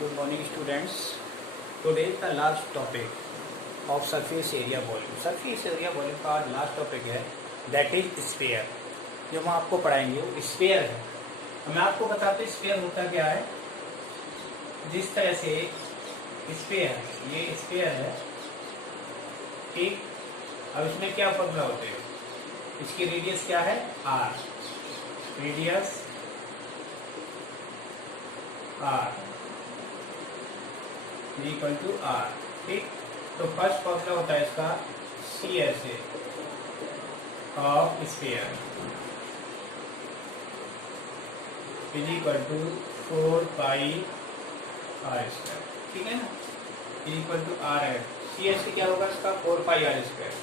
Good morning students. Today is the last topic of surface area volume. Surface area volume का last topic है that is sphere. जो हम आपको पढ़ाएंगे वो sphere है. मैं आपको बताते sphere होता क्या है. जिस तरह से sphere, ये sphere है, ठीक. अब इसमें क्या फॉर्मूला होते हैं. इसकी रेडियस क्या है r. Radius r equal to r. ठीक. तो फर्स्ट फॉर्मूला होता है इसका C S A of sphere is equal to 4 pi r square. ठीक है ना. इक्वल टू आर है. सी एस ए क्या होगा इसका 4 पाई आर स्क्वायर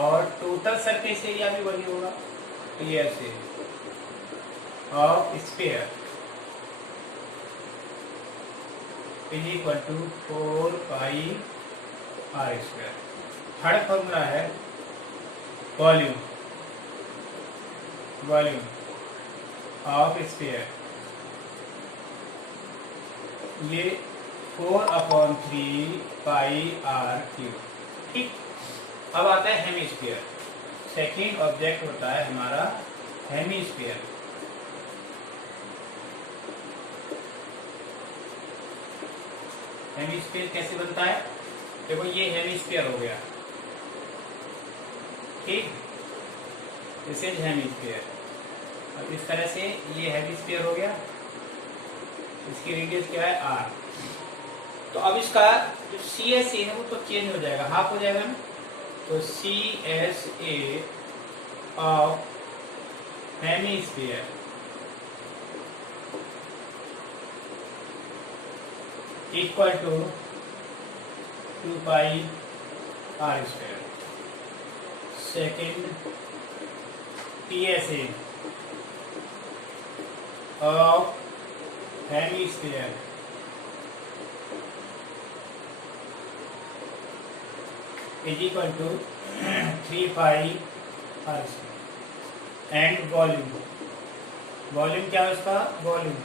और टोटल सरफेस एरिया भी वही होगा C S A of sphere is equal to 4 pi r square. Third formula है वॉल्यूम. वॉल्यूम ऑफ स्फीयर ये 4/3 पाई आर क्यूब. ठीक. अब आता है हेमीस्फीयर. सेकेंड ऑब्जेक्ट होता है हमारा हेमीस्फीयर. हेमीस्फीयर कैसे बनता है. देखो ये हेमीस्फीयर हो गया. ठीक. This is hemisphere. अब इस तरह से ये हेमीस्फीयर हो गया. इसकी रेडियस क्या है आर. तो अब इसका जो सी एस ए है वो तो चेंज हो जाएगा, हाफ हो जाएगा ना. तो C S A of hemisphere equal to 2 pi r square. Second T S A of hemisphere is equal to 3 pi r square. And volume. Volume क्या है उसका. Volume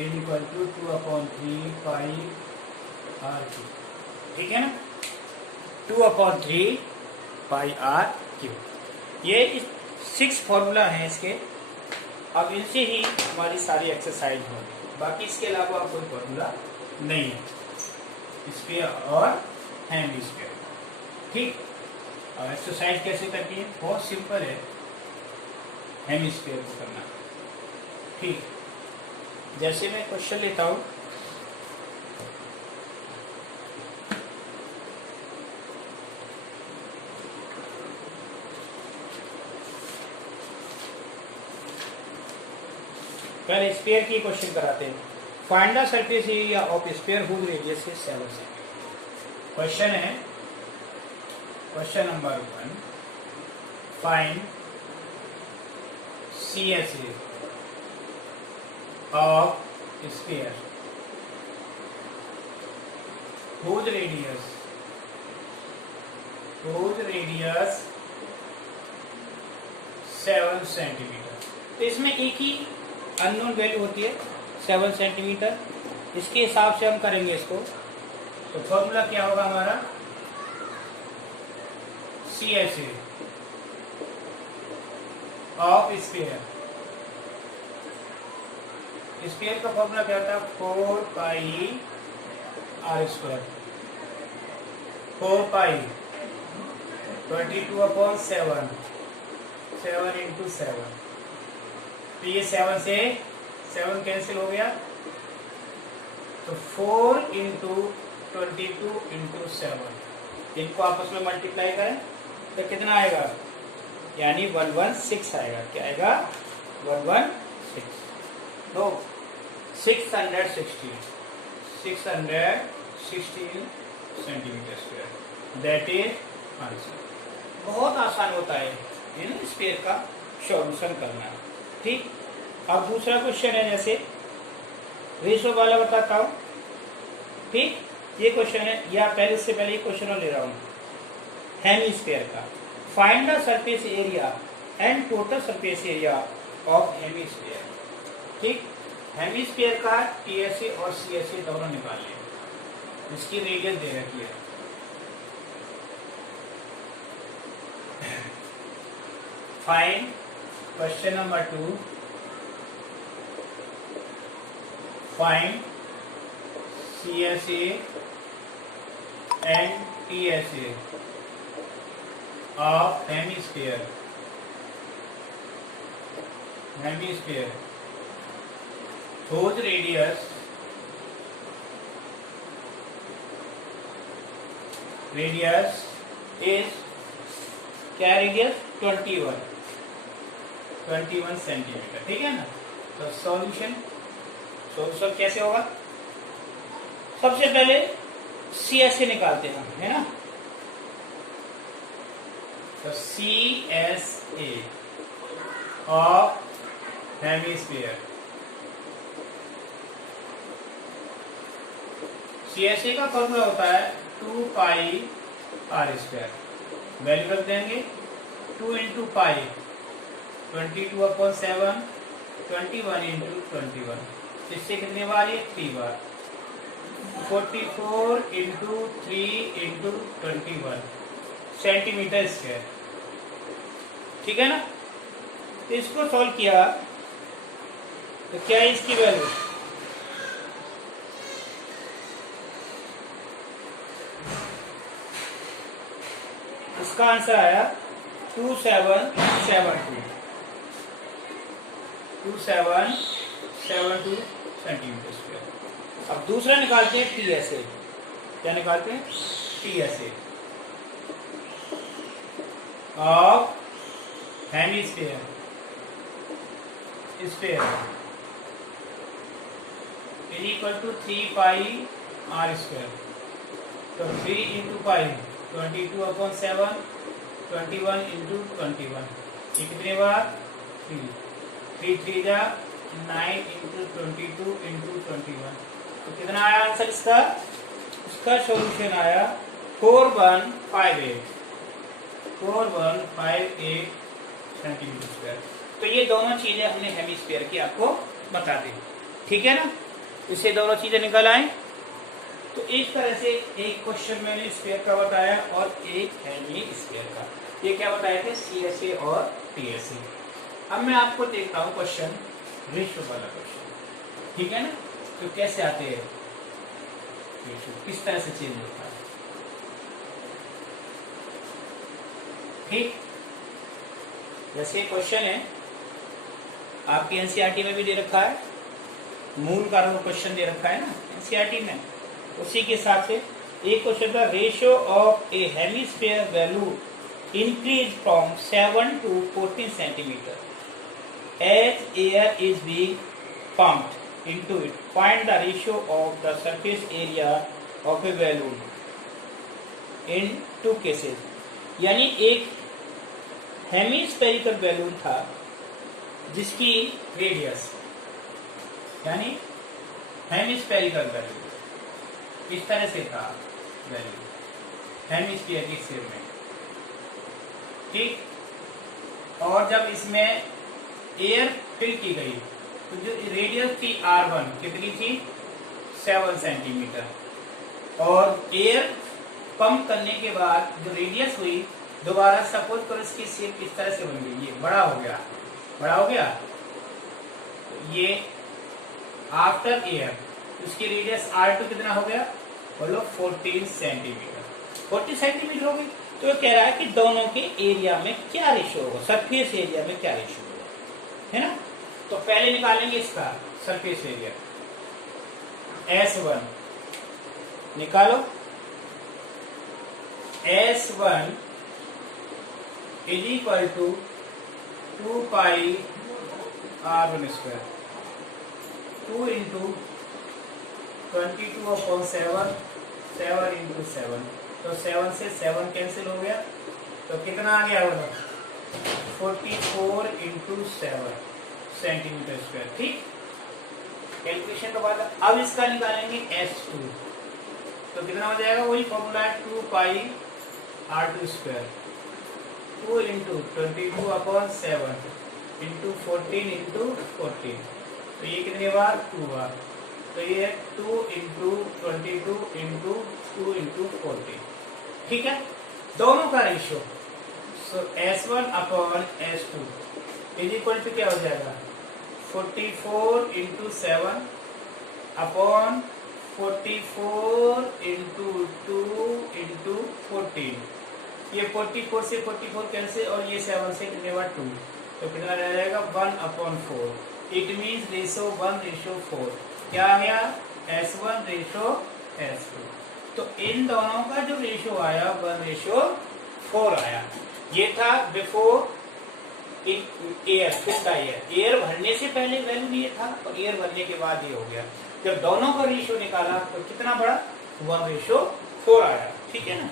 is equal to 2/3 pi r cube. ठीक है ना. 2/3 pi r cube. ये 6 formula हैं इसके. अब इनसे ही हमारी सारी एक्सरसाइज होगी. बाकी इसके अलावा कोई फॉर्मूला नहीं है स्फीयर और हेमीस्फीयर. ठीक. अब एक्सरसाइज कैसे करती है. बहुत सिंपल है हेमीस्फीयर को करना. ठीक. जैसे मैं क्वेश्चन लेता हूं. पहले स्फीयर की क्वेश्चन कराते हैं. Find the surface area of sphere whose radius is 7 centimetre. Question है question number 1. Find C S A of sphere whose radius 7 centimetre. तो इसमें एक ही अननोन वैल्यू होती है 7 सेंटीमीटर. इसके हिसाब से हम करेंगे इसको. तो फॉर्मूला क्या होगा हमारा C S A of sphere. Sphere का फॉर्मूला क्या होता है 4 pi r square. 4 pi 22/7 7 into 7. तो ये 7 से 7 कैंसिल हो गया. तो 4 इंटू 22 इंटू 7 इनको आपस में मल्टीप्लाई करें तो कितना आएगा. यानी 116 आएगा. क्या आएगा 116. तो 616 centimetre square. That is answer. बहुत आसान होता है स्फीयर का सॉल्यूशन करना. ठीक. अब दूसरा क्वेश्चन है जैसे रेशो वाला बताता हूं. ठीक. ये क्वेश्चन है या पहले से पहले क्वेश्चन ले रहा हूं हेमीस्फीयर का. Find the surface area and total surface area of hemisphere. ठीक. हेमिस्फीयर का टीएसए और सीएसए दोनों निकाल लें। इसकी रेडियस दे रखी है। Find question number 2, find CSA and TSA of hemisphere whose radius is क्या रेडियस 21 सेंटीमीटर। ठीक है ना। तो सॉल्यूशन कैसे होगा? सबसे पहले CSA निकालते हैं, है ना। तो CSA ऑफ हेमिस्फीयर, CSA का फॉर्मूला होता है 2 पाई r स्क्वायर। वैल्यू रख देंगे 2 इंटू पाई 22/7, 21 इंटू 21। इससे कितने बार? ये 3 बार। 44 इंटू 3 इंटू 21 सेंटीमीटर स्क्वायर। ठीक है ना। तो इसको सॉल्व किया तो क्या है इसकी वैल्यू? इसका आंसर आया 2772 सेंटीमीटर स्क्वायर। अब दूसरा निकालते हैं TSA। क्या निकालते हैं? TSA of hemisphere is equal to 3 pi r square. तो 3 इंटू पाई 22/7, 21 इंटू 21। ये कितने बार? 3 3 जा 9 इंटू 22 इंटू 21। तो कितना आया आंसर इसका? इसका सॉल्यूशन आया 4158 सेंटीमीटर स्क्वायर। तो ये दोनों चीजें हमने हेमिस्फीयर की आपको बता दी। ठीक है ना। इसे दोनों चीजें निकल आए। तो इस तरह से एक क्वेश्चन मैंने स्फीयर का बताया और एक हेमिस्फीयर का। ये क्या बताए थे? CSA और TSA। अब मैं आपको देखता हूँ क्वेश्चन, रेशियो वाला क्वेश्चन। ठीक है ना। तो कैसे आते हैं रेशियो, किस तरह से चेंज होता है। ठीक, जैसे क्वेश्चन है आपकी NCERT में भी दे रखा है, मूल कारण क्वेश्चन दे रखा है ना NCERT में। उसी के हिसाब से एक क्वेश्चन था, ratio of a hemisphere value increase from 7 to 14 centimetre as air is being pumped into it. Find the ratio of the surface area of a balloon in 2 cases. यानी एक हेमिस्फेरिकल बैलून था जिसकी radius, यानी hemispherical balloon इस तरह से था value hemisphere के शेप में। ठीक। और जब इसमें एयर फिल की गई तो जो रेडियस थी R1 कितनी थी? 7 सेंटीमीटर। और एयर पंप करने के बाद जो रेडियस हुई, दोबारा सपोज करो इसकी शेप इस तरह से बन गई, ये बड़ा हो गया। ये आफ्टर एयर उसकी रेडियस R2 कितना हो गया? बोलो 14 सेंटीमीटर। 40 सेंटीमीटर हो गई। तो ये कह रहा है कि दोनों के एरिया में क्या रेशियो होगा, सरफेस एरिया में क्या रेशियो होगा, है ना। तो पहले निकालेंगे इसका सरफेस एरिया। S1 निकालो। S1 is equal to 2 pi R1 square, 2 into 22/7, 7 into 7। तो 7 से 7 कैंसिल हो गया। तो कितना आ गया? 44 इंटू 7 सेंटीमीटर स्क्वायर। ठीक। कैलकुलेशन के बाद अब इसका निकालेंगे S2। तो कितना हो जाएगा? वही फॉर्मूला है 2 पाई R2 square, 2 into 22/7 into 14 into 14। तो ये कितने बार 2 बार, तो ये 2 इंटू 22 इंटू 2 इंटू 40, ठीक है। दोनों का ratio so S1 upon S2 is equal to क्या हो जाएगा 44 इंटू 7 अपॉन 44 इंटू 2 इंटू 14, ये 44 से 44 कैंसिल और ये 7 से कितने बार 2, तो कितना रह जाएगा 1 अपॉन 4। इट मीन्स रेशो 1:4 क्या आ गया S1 रेशो S2। तो इन दोनों का जो रेशो आया 1:4 आया। ये था बिफोर एयर, किसका एयर भरने से पहले वैल्यू ये था और एयर भरने के बाद ये हो गया। जब दोनों का रेशो निकाला तो कितना बड़ा 1:4 आया, ठीक है ना।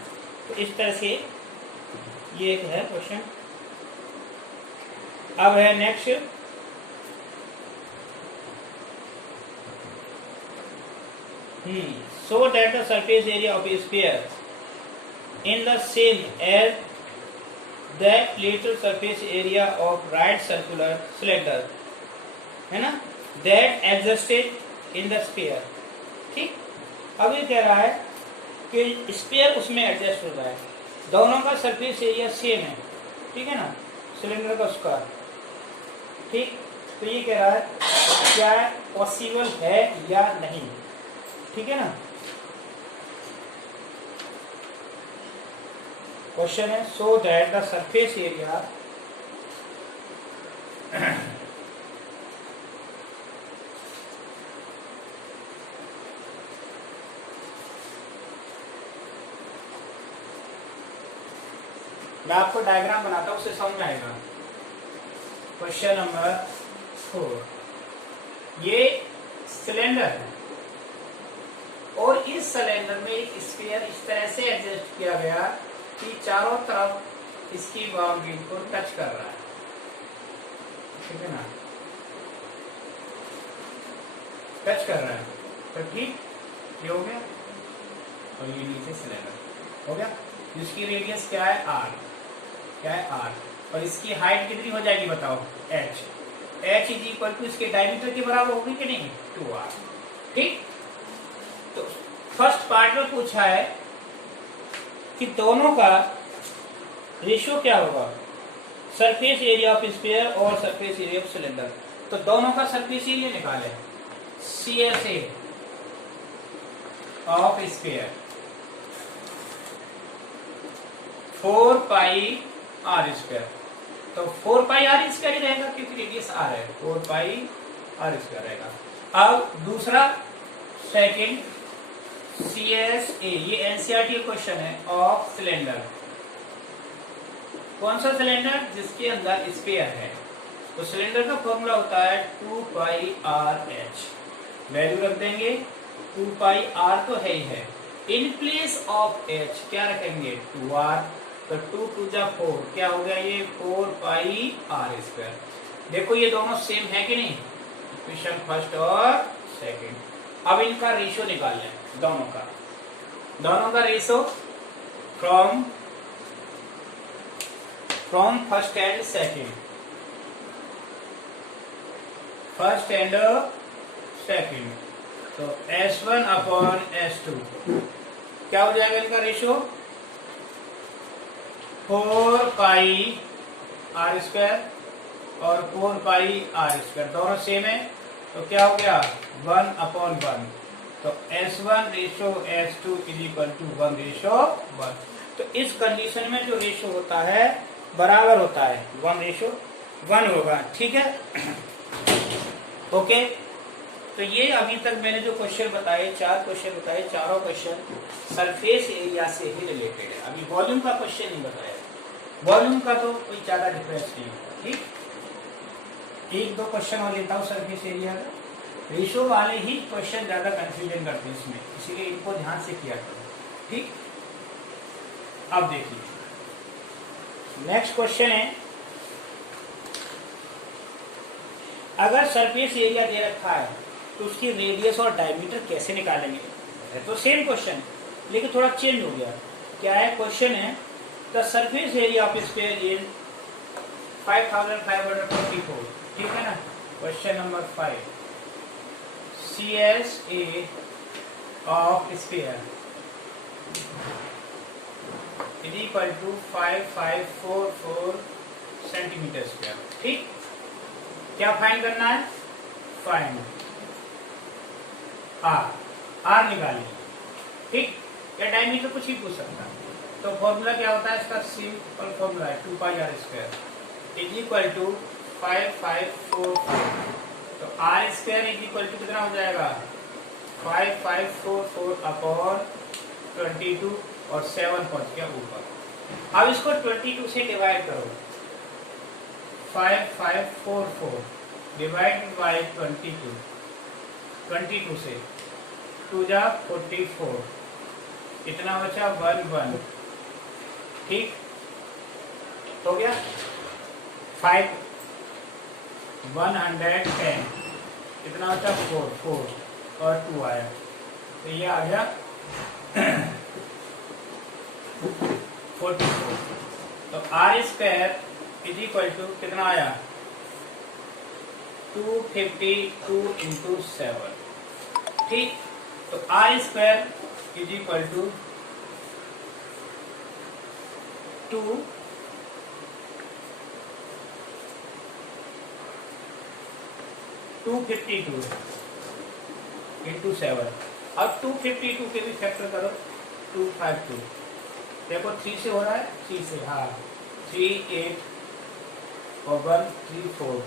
तो इस तरह से ये एक है क्वेश्चन। अब है next, so that the surface area of a sphere in the same as that lateral surface area of right circular cylinder है ना, that existed in the sphere, ठीक। अब ये कह रहा है कि स्फीयर उसमें एडजस्ट हो रहा है, दोनों का सरफेस एरिया सेम है, ठीक है ना, सिलेंडर का उसका, ठीक। तो ये कह रहा है क्या पॉसिबल है या नहीं, ठीक है ना। क्वेश्चन है so that the surface area मैं आपको डायग्राम बनाता हूं, उससे समझ आएगा। क्वेश्चन नंबर 4, ये सिलेंडर है और इस सिलेंडर में एक स्फीयर इस तरह से एडजस्ट किया गया कि चारों तरफ इसकी बाउंड्री को टच कर रहा है, ठीक है ना, टच कर रहा है। तो ठीक ये हो गया और ये नीचे सिलेंडर हो गया, जिसकी रेडियस क्या है R, क्या है R, और इसकी हाइट कितनी हो जाएगी बताओ H इज इक्वल टू इसके डायमीटर के बराबर होगी कि नहीं 2R, ठीक। तो फर्स्ट पार्ट में पूछा है कि दोनों का रेशियो क्या होगा, सरफेस एरिया ऑफ स्फीयर और सरफेस एरिया ऑफ सिलेंडर। तो दोनों का सरफेस एरिया निकाले, CSA of sphere 4 pi R square, तो 4 पाई R स्क्वायर ही रहेगा क्योंकि रेडियस R है, 4 पाई R स्क्वायर रहेगा। अब दूसरा सेकंड CSA, ये एनसीईआरटी क्वेश्चन है ऑफ सिलेंडर, कौन सा सिलेंडर जिसके अंदर स्फीयर है, तो सिलेंडर का फॉर्मूला होता है 2 पाई RH, वैल्यू रख देंगे 2 पाई R तो है ही है, इन प्लेस ऑफ H क्या रखेंगे 2R, तो 2 2 जा 4 क्या हो गया ये 4 पाई R स्क्वायर। देखो ये दोनों सेम है कि नहीं, इक्वेशन फर्स्ट और सेकंड। अब इनका रेशियो निकाल लें, दोनों का ratio from first and second, first and second, तो S1 अपॉन S2 क्या हो जाएगा इनका रेशियो 4 पाई R स्क्वायर और 4 पाई R स्क्वायर, दोनों सेम है, तो क्या हो गया 1 अपॉन 1, तो S1 ratio S2 is equal to 1:1। तो इस कंडीशन में जो रेशो होता है बराबर होता है 1:1 होगा, ठीक है। ओके, तो ये अभी तक मैंने जो क्वेश्चन बताए, 4 क्वेश्चन बताए, चारों क्वेश्चन सरफेस एरिया से ही रिलेटेड है। अभी वॉल्यूम का क्वेश्चन नहीं बताया, वॉल्यूम का तो कोई ज्यादा डिफरेंस नहीं होता, ठीक। 1-2 क्वेश्चन और लेता हूँ सरफेस एरिया का, रेशो वाले ही क्वेश्चन ज्यादा कंफ्यूजन करते हैं इसमें, इसीलिए इनको ध्यान से किया करो, ठीक। अब देखिए नेक्स्ट क्वेश्चन है, अगर सरफेस एरिया दे रखा है तो उसकी रेडियस और डायमीटर कैसे निकालेंगे। है तो सेम क्वेश्चन लेकिन थोड़ा चेंज हो गया। क्या है क्वेश्चन है, the surface area of sphere is 5544, ठीक है ना। Question number 5, CSA of sphere is equal to 5544 centimetre square. ठीक, क्या फाइंड करना है? फाइंड आर निकालिए। ठीक, या डायमीटर कुछ ही पूछ सकता है। तो फॉर्मूला क्या होता है इसका? सिंपल फॉर्मूला है 2 pi r square is equal to 5544। तो r square is equal to कितना हो जाएगा? 5544 अपॉन 22 और 7 पहुंच गया ऊपर। अब इसको 22 से डिवाइड करो। 5544 डिवाइड बाई 22, 22 से 2 जा 44, इतना बचा 1 ठीक हो गया। 110 इतना बचा 4 और 2 आया, तो ये आ गया 44। तो r square is equal to कितना आया? 252 इंटू 7। ठीक, तो r square is equal to 252 into 7। अब 252 के भी फैक्टर करो। 252 देखो 3 से हो रहा है, 3 से, हाँ 3 8 और 1 3 4,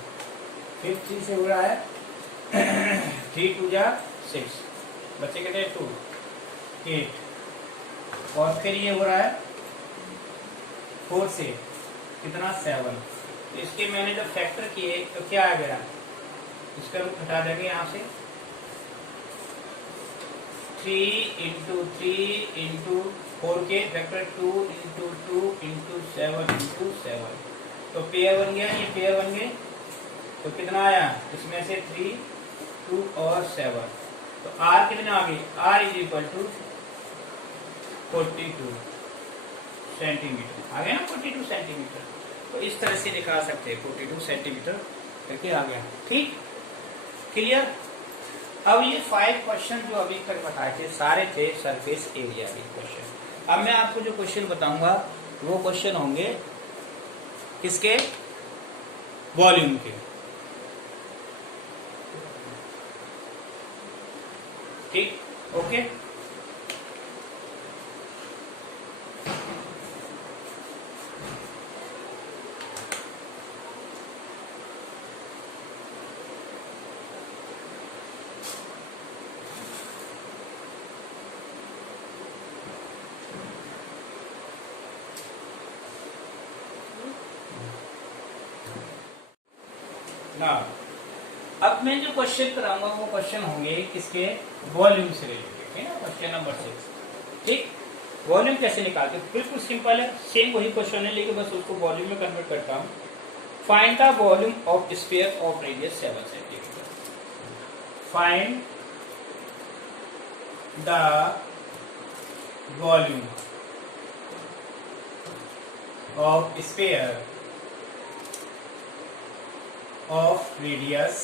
फिर 3 से हो रहा है 3 2 जा 6, बच्चे कहते हैं 2 8, और फिर ये हो रहा है 4 से कितना 7। इसके मैंने जब फैक्टर किए तो क्या आ गया? इसका रूप हटा देंगे यहाँ से। 3 इंटू 3 इंटू 4 के फैक्टर 2 इंटू 2 इंटू 7 इंटू 7, तो पेयर बन गया, ये पेयर बन गए। तो कितना आया इसमें से? 3 2 और 7। तो आर कितना आ गई? R is equal to 42 centimetre आ गया ना, 42 सेंटीमीटर। तो इस तरह से दिखा सकते हैं 42 सेंटीमीटर करके आ गया। ठीक, क्लियर। अब ये 5 क्वेश्चन जो अभी तक बताए थे सारे थे सरफेस एरिया के क्वेश्चन। अब मैं आपको जो क्वेश्चन बताऊंगा वो क्वेश्चन होंगे किसके? वॉल्यूम के। ठीक, ओके। ना अब मैं जो क्वेश्चन कराऊंगा वो क्वेश्चन होंगे किसके? वॉल्यूम से रिलेटेड है ना, क्वेश्चन नंबर 6। ठीक, वॉल्यूम कैसे निकालते? बिल्कुल सिंपल है, सेम वही क्वेश्चन है लेकिन बस उसको वॉल्यूम में कन्वर्ट करता हूँ। Find the volume of sphere of radius 7 centimetre. Find the volume of sphere of radius,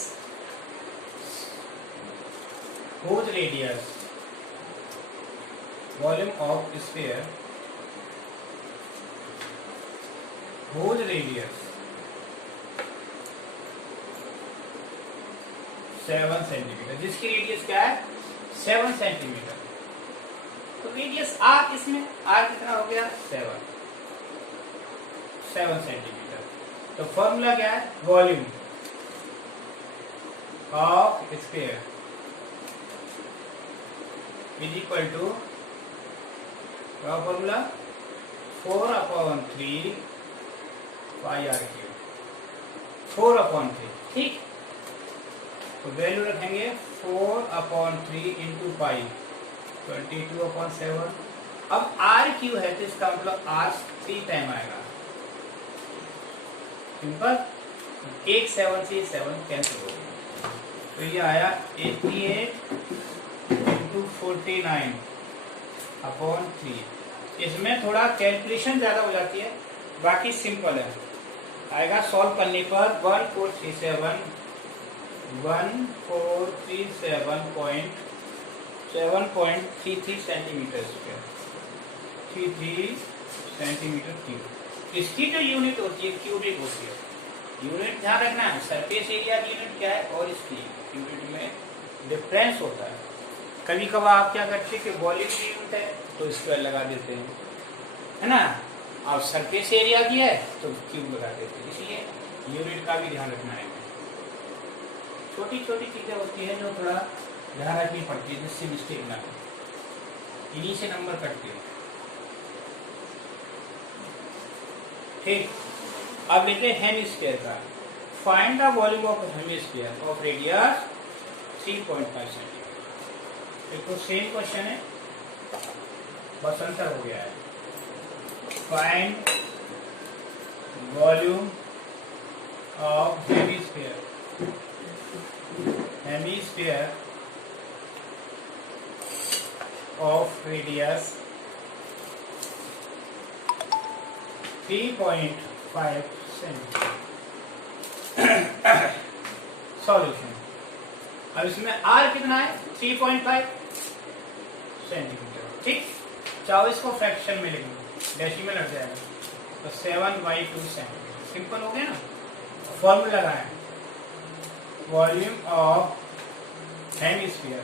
whose radius, volume of sphere whose radius 7 centimetre, जिसकी रेडियस क्या है? 7 सेंटीमीटर। तो रेडियस आर, इसमें आर कितना हो गया? 7 सेंटीमीटर। तो फॉर्मूला क्या है? Volume of sphere is equal to क्या फॉर्मूला? 4/3 pi r cube, 4/3। ठीक, तो वैल्यू रखेंगे 4/3 इंटू पाई 22/7। अब आर क्यू है तो इसका मतलब आर 3 टाइम आएगा। सिंपल, 1 7 से 7 कैंसिल हो गया, तो ये आया 88 इंटू 49/3। इसमें थोड़ा कैलकुलेशन ज्यादा हो जाती है, बाकी सिंपल है। आएगा सॉल्व करने पर 1437 1437.7.33 सेंटीमीटर स्क्वायर, 33 सेंटीमीटर क्यूब। इसकी जो यूनिट होती है क्यूबिक होती है। यूनिट ध्यान रखना है, सरफेस एरिया की यूनिट क्या है और इसकी यूनिट में डिफरेंस होता है। कभी कभार आप क्या करते हैं कि वॉल्यूम की यूनिट है तो स्क्वायर लगा देते हैं, है ना। अब सरफेस एरिया की है तो क्यूब लगा देते हैं, इसलिए यूनिट का भी ध्यान रखना है। छोटी छोटी चीजें होती है जो थोड़ा ध्यान रखनी पड़ती है जिससे मिस्टेक ना हो, इन्हीं से नंबर कटते हैं। ठीक, अब लेते हैं हेमिस्फीयर का। Find the volume of hemisphere of radius 3.5 centimetre. एक तो सेम क्वेश्चन है, बस आंसर हो गया है। Find volume of hemisphere of radius 3.5 centimetre. Solution, अब इसमें r कितना है 3.5 सेंटीमीटर। ठीक, चाहो इसको फ्रैक्शन में लिखना, डेसिमल लग जाएगा तो 7/2 सेंटीमीटर। सिंपल हो गया ना। फॉर्मूला लगाएं, volume of hemisphere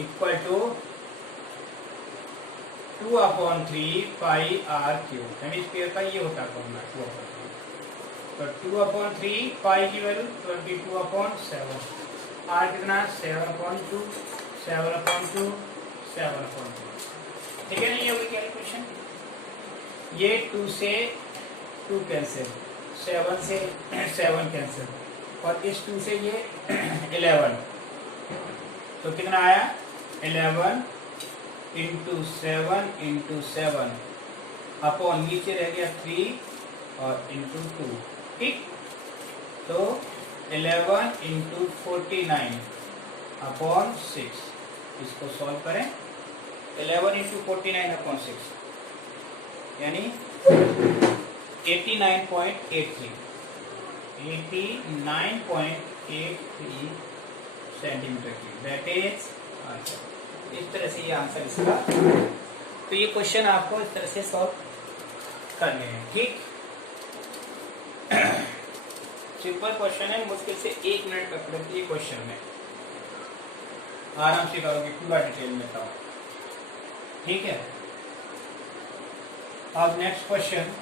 equal to 2/3 pi r cube. Hemisphere का ये होता है फॉर्मूला 2/3, तो 2/3 पाई की वैल्यू 22/7, r कितना 7/2, 7/2, 7/2। ठीक है ना, ये होगी कैलकुलेशन। ये 2 से 2 कैंसिल, 7 से 7 कैंसिल, और इस 2 से ये 11, तो कितना आया 11 इंटू 7 अपॉन नीचे रह गया 3 और इंटू 2। ठीक, तो 11 इंटू 49 अपॉन 6। इसको सॉल्व करें, 11 इंटू 49 अपॉन 6 यानी 89.83 सेंटीमीटर की, दैट इज आंसर। इस तरह से ये आंसर इसका। तो ये क्वेश्चन आपको इस तरह से सॉल्व करने हैं। ठीक, सिंपल क्वेश्चन है, मुश्किल से 1 मिनट तक लगती है क्वेश्चन में, आराम से करोगे, पूरा डिटेल में था। ठीक है, अब नेक्स्ट क्वेश्चन,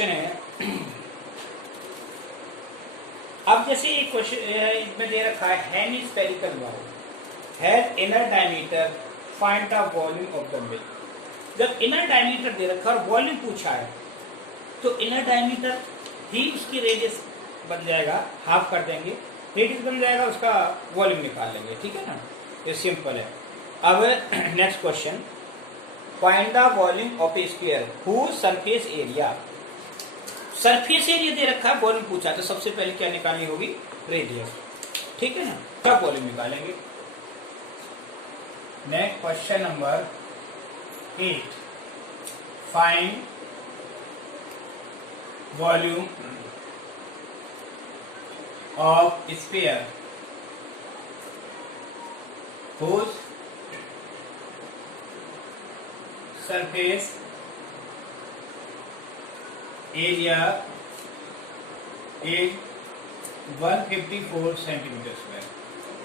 है अब जैसे ये क्वेश्चन इसमें दे रखा है hemispherical ball has inner diameter, find the volume of the milk. जब इनर डायमीटर दे रखा है और वॉल्यूम पूछा है तो इनर डायमीटर ही उसकी रेडियस बन जाएगा, हाफ कर देंगे, रेडियस बन जाएगा, उसका वॉल्यूम निकाल लेंगे। ठीक है ना, ये सिंपल है। अब next question, find the volume of a sphere whose surface area. Surface area दे रखा है, वॉल्यूम पूछा, तो सबसे पहले क्या निकालनी होगी, रेडियस। ठीक है ना, तब वॉल्यूम निकालेंगे। Next question number 8, find volume of sphere whose surface area is 154 centimetre square,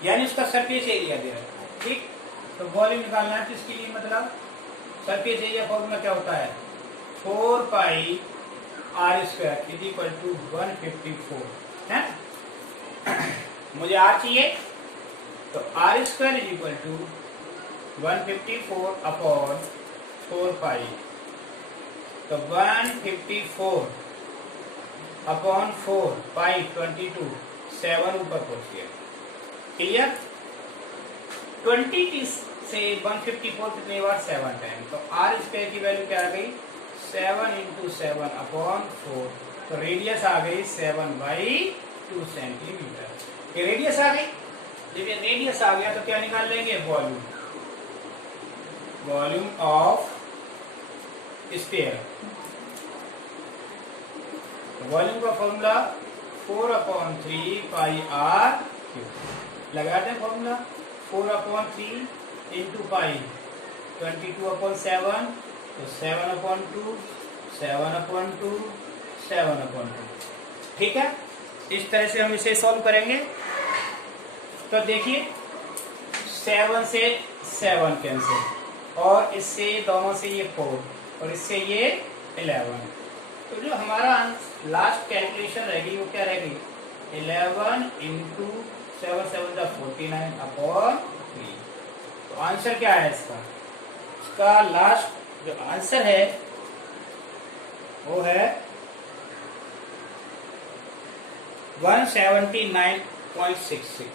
यानी उसका सरफेस एरिया दे रहा है। ठीक, तो वॉल्यूम निकालना है, तो इसके लिए मतलब सरफेस एरिया फॉर्मूला क्या होता है, 4 pi r square is equal to 154 है। मुझे r चाहिए, तो r square is equal to 154 upon 4 pi, तो 154 अपॉन 4 पाई 22, 7 ऊपर पहुंच गया। क्लियर, 20 से 154 कितने बार 7 टाइम, तो r स्क्वायर की वैल्यू क्या आ गई 7 इंटू 7 अपॉन 4, तो रेडियस आ गई 7/2 सेंटीमीटर। ये रेडियस आ गई। जब ये रेडियस आ गया तो क्या निकाल लेंगे, volume, volume of sphere. Volume का फॉर्मूला 4/3 पाई आर क्यूब। लगाते हैं फॉर्मूला 4/3 इंटू पाई 22/7, तो 7/2, 7/2, 7/2। ठीक है, इस तरह से हम इसे सॉल्व करेंगे। तो देखिए 7 से 7 कैंसिल, और इससे दोनों से ये 4 और इससे ये 11। तो जो हमारा लास्ट कैलकुलेशन रहेगी वो क्या रहेगी, 11 इंटू 7 7 49/3। तो आंसर क्या है इसका लास्ट जो आंसर है वो है 179.66,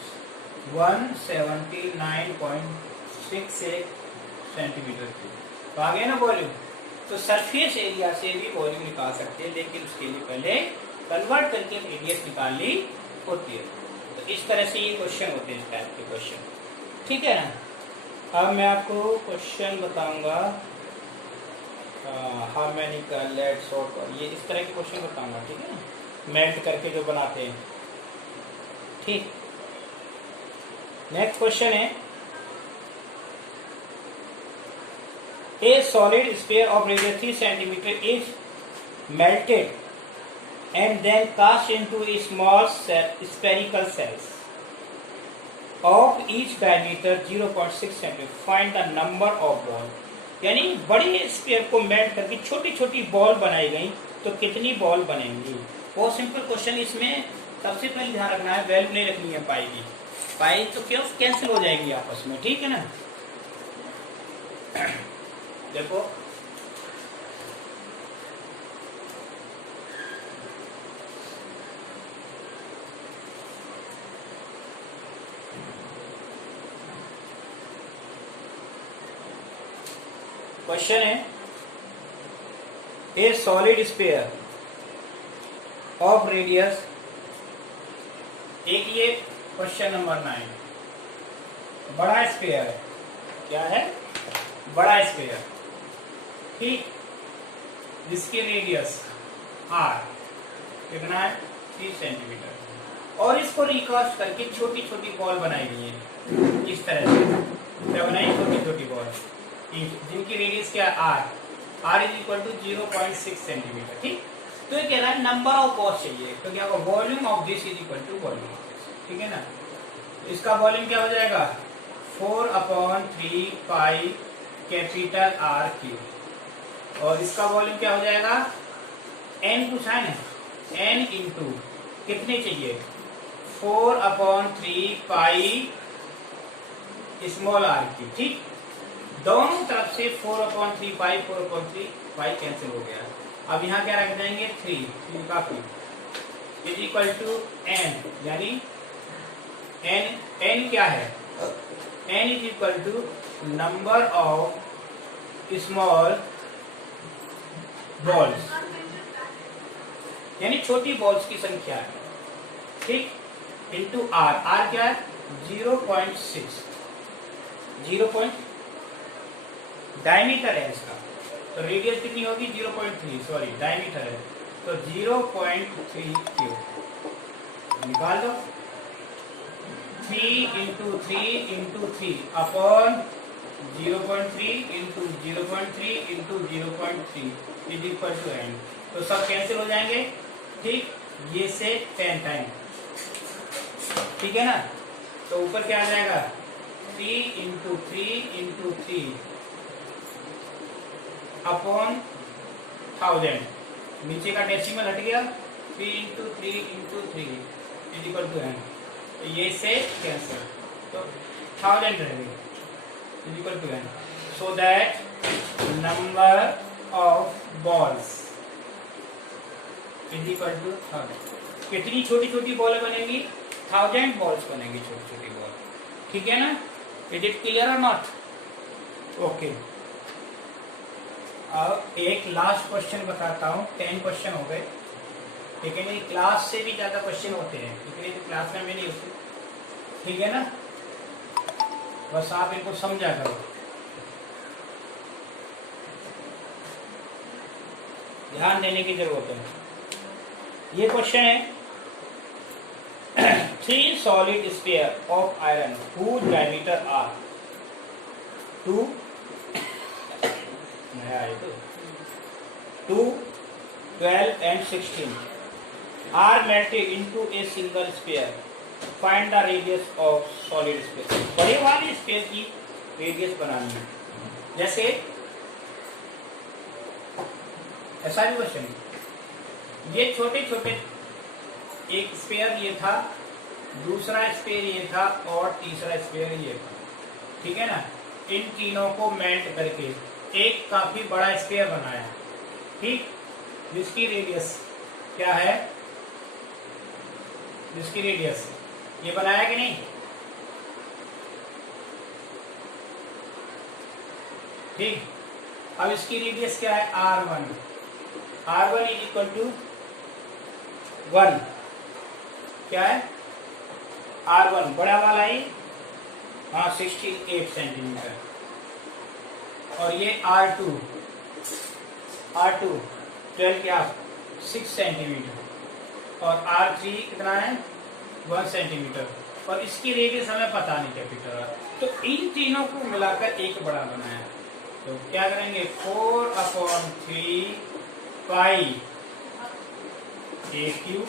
179.66 सेंटीमीटर क्यूब। तो आ गया ना वॉल्यूम। तो सरफेस एरिया से भी वॉल्यूम निकाल सकते हैं, लेकिन उसके लिए पहले कन्वर्ट करके रेडियस निकालनी होती है। तो इस तरह से ये क्वेश्चन होते हैं, इस टाइप के क्वेश्चन। ठीक है ना। अब मैं आपको क्वेश्चन बताऊंगा, हाउ मैनी लेट शॉर्ट, ये इस तरह के क्वेश्चन बताऊंगा। ठीक है ना, मेल्ट करके जो बनाते हैं। ठीक, नेक्स्ट क्वेश्चन है, a solid sphere of radius 3 cm is melted and then cast into a small spherical cells of each diameter 0.6 cm. Find the number of ball. यानी बड़ी स्फीयर को मेल्ट करके छोटी छोटी बॉल बनाई गई, तो कितनी बॉल बनेंगी। बहुत सिंपल क्वेश्चन। इसमें सबसे पहले ध्यान रखना है वैल्यू नहीं रखनी है पाई की, पाई तो क्यों कैंसिल हो जाएगी आपस में। ठीक है ना। देखो क्वेश्चन है, ए सॉलिड स्फीयर ऑफ रेडियस, एक ये क्वेश्चन नंबर 9, बड़ा स्फीयर है। क्या है, बड़ा स्फीयर। ठीक, जिसकी रेडियस r कितना है, 3 सेंटीमीटर, और इसको रिकास्ट करके छोटी छोटी बॉल बनाई गई है। इस तरह से क्या बनाई, छोटी छोटी बॉल जिनकी रेडियस क्या है, r is equal to 0.6 centimetre. ठीक, तो ये कह रहा है नंबर ऑफ बॉल्स चाहिए, तो क्या होगा, volume of this is equal to volume of this. ठीक है ना। इसका वॉल्यूम क्या हो जाएगा, 4/3 पाई कैपिटल R क्यूब, और इसका वॉल्यूम क्या हो जाएगा, n पूछा है ना, n इंटू कितने चाहिए, 4/3 पाई स्मॉल r क्यूब। ठीक, दोनों तरफ से 4/3 पाई 4/3 पाई कैंसिल हो गया। अब यहाँ क्या रख देंगे, 3 का cube is equal to n, यानी n क्या है, n is equal to number of small balls, यानी छोटी बॉल्स की संख्या है। ठीक, इंटू r क्या है, 0.6, 0. डायमीटर है इसका, तो रेडियस कितनी होगी, 0.3, सॉरी डायमीटर है, तो 0.3 क्यूब निकाल दो। 3 into 3 into 3 upon 0.3 into 0.3 into 0.3 is equal to n। तो सब कैंसिल हो जाएंगे। ठीक, ये से 10 टाइम। ठीक है ना। तो ऊपर क्या आ जाएगा, 3 इंटू 3 इंटू 3 अपॉन 1000, नीचे का डेसिमल हट गया, 3 into 3 into 3 is equal to n। तो ये से कैंसिल, तो 1000 रहेगी is equal to n। So that number of balls is equal to 1000। कितनी छोटी छोटी बॉल बनेंगी, 1000 बॉल्स बनेंगी, छोटी छोटी बॉल। ठीक है ना। इज इट क्लियर और नॉट, ओके। अब एक लास्ट क्वेश्चन बताता हूँ, 10 क्वेश्चन हो गए, लेकिन ये क्लास से भी ज्यादा क्वेश्चन होते हैं, लेकिन क्लास में नहीं होते। ठीक है ना। बस आप इनको समझा करो। ध्यान देने की जरूरत है। ये क्वेश्चन है, 3 solid sphere of iron whose diameter are 2 2, 12 and 16 are melted into a single sphere. Find the radius of solid sphere. बड़े वाले स्पेयर की रेडियस बनानी है। जैसे ऐसा भी क्वेश्चन, ये छोटे छोटे, एक स्पेयर ये था, दूसरा स्पेयर ये था और तीसरा स्पेयर ये था, ठीक है ना। इन तीनों को मेल्ट करके एक काफी बड़ा स्पेयर बनाया, ठीक, जिसकी रेडियस क्या है, जिसकी रेडियस ये बनाया कि नहीं, ठीक। अब इसकी रेडियस क्या है, R1, R1 is equal to 1, क्या है R1 बड़ा वाला ही, हाँ 68 सेंटीमीटर, और ये R2 12 क्या 6 सेंटीमीटर, और R3 कितना है 1 सेंटीमीटर, और इसकी रेडियस हमें पता नहीं कैपिटल है। तो इन तीनों को मिलाकर एक बड़ा बनाया, तो क्या करेंगे 4/3 pi a cube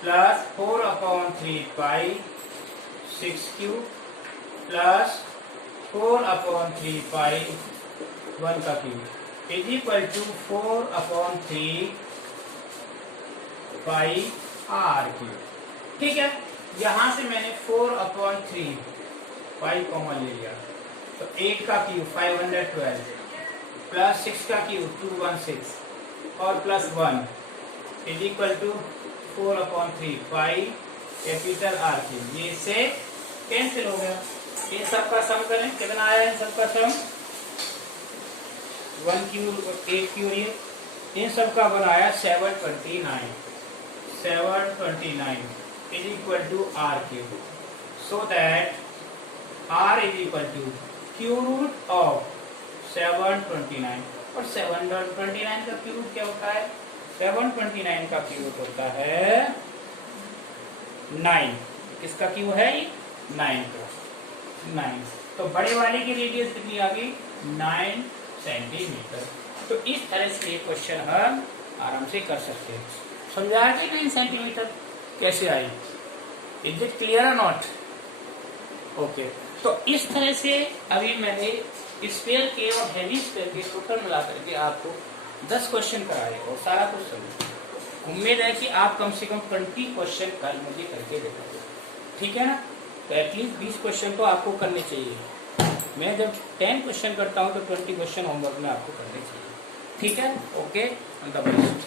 plus 4/3 pi 6 cube plus 4/3 pi 1 का cube is equal to 4/3 pi r cube, ठीक है। यहां से मैंने 4/3 पाई कॉमन ले लिया, तो 8 का क्यूब 512 प्लस 6 का क्यूब 216 और plus 1 is equal to 4/3 pi capital R cube. ये इससे कैंसिल हो गया। ये सबका सम करें, कितना आया है सबका सम, 1 क्यूब 8 क्यूब, ये इन सबका बनाया 729 is equal to R cube. So that R is equal to cube root of 729, और 729 का क्यूब क्या होता है, 729 का क्यूब होता है 9, किसका क्यूब है ये 9 का 9। तो बड़े वाले की रेडियस कितनी आ गई 9 सेंटीमीटर। तो इस तरह से ये क्वेश्चन हम आराम से कर सकते हैं। समझा कि 9 सेंटीमीटर कैसे आई, इज इट क्लियर और नॉट, ओके। तो इस तरह से अभी मैंने स्फीयर के और हेवी स्फीयर के टोटल मिला करके आपको 10 क्वेश्चन कराए और सारा कुछ समझे। उम्मीद है कि आप कम से कम 20 क्वेश्चन कल मुझे करके देते, ठीक है ना। तो एटलीस्ट 20 क्वेश्चन तो आपको करने चाहिए। मैं जब 10 क्वेश्चन करता हूँ तो 20 क्वेश्चन होमवर्क में आपको करने चाहिए, ठीक है, ओके, ऑल द बेस्ट।